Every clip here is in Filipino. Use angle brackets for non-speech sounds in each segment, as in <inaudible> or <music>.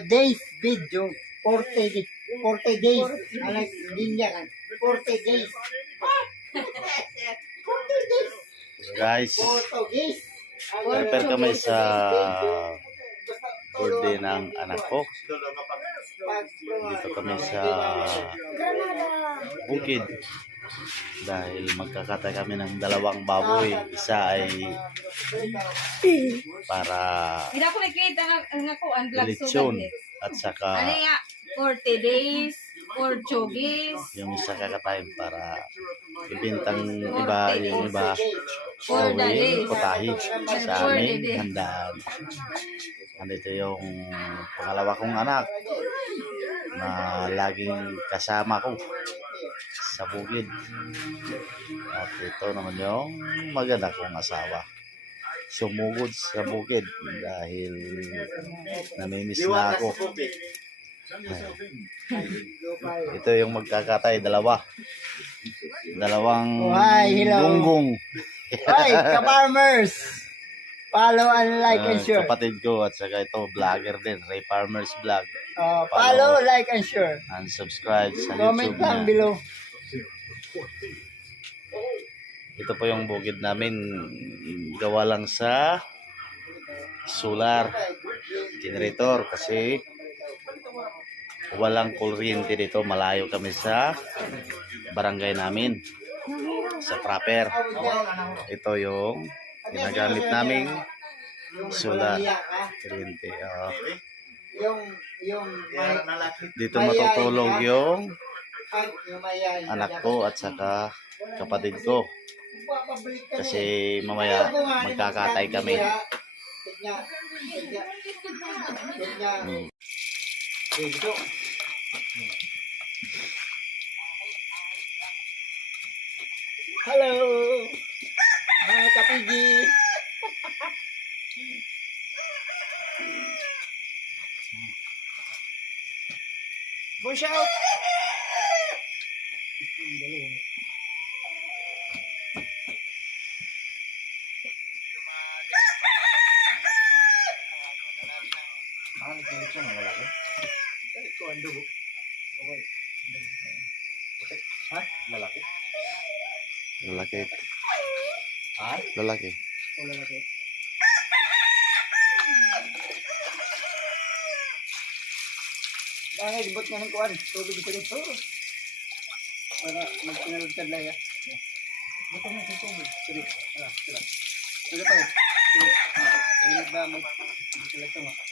days video. 40 days. 40 days. Alas, linya kan. 40 days. 40 days. Guys, Portuguese. prepare kami sa birthday ng anak ko. Dito kami sa bukid. Dahil magkakatay kami ng dalawang baboy. Isa ay para lechon sugan. at saka Ano ya? 40 days, or chogis, yung isa kakatayin para ibintang iba, yung iba For the gawin days. putahe sa aming handaan. Andito yung pangalawa kong anak na laging kasama ko sa bukid. At ito naman yung maganda kong asawa. Sumugod sa bukid dahil namimiss na ako. Ito yung magkakatay, dalawa. Dalawang Hi, hello. gunggong. Hi, ka-farmers. Follow and like and share. kapatid ko at saka ito vlogger din Ray Farmers Vlog Uh, follow, like and share. and subscribe sa Comment YouTube lang niya below. Ito po yung bukid namin. Gawa lang sa solar generator kasi walang kuryente dito. Malayo kami sa barangay namin sa proper. Ito yung ginagamit naming solar kuryente. Ah. Yung, yung, dito matutulog yung anak ko at saka kapatid ko kasi mamaya magkakatay kami Hmm. Hello! Mga kapigi! Push out! Lalaki lalaki Wala na kayo. Dahil ibot nga ng kuwan, tubig ito rin. Oh. Para magpinalagtad lang ya. Buto na sa tubig. Sige. Ah, sila. Sila pa. Sige. Ingat ba mag... Sila ito nga.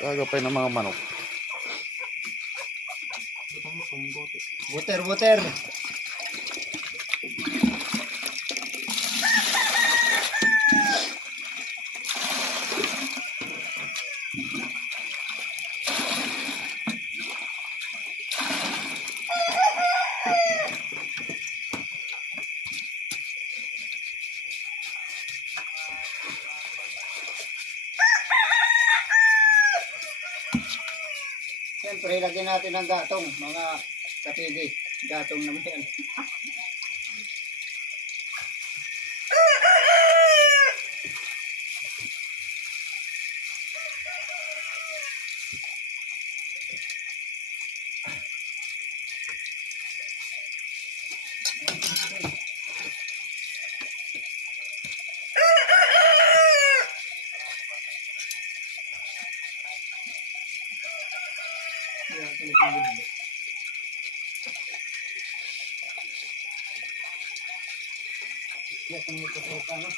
Gagapay ng mga manok Water, water. Siyempre, lagyan natin ng gatong, mga kapigi. Gatong naman yan. <laughs> Ya, tengo que colocarlo.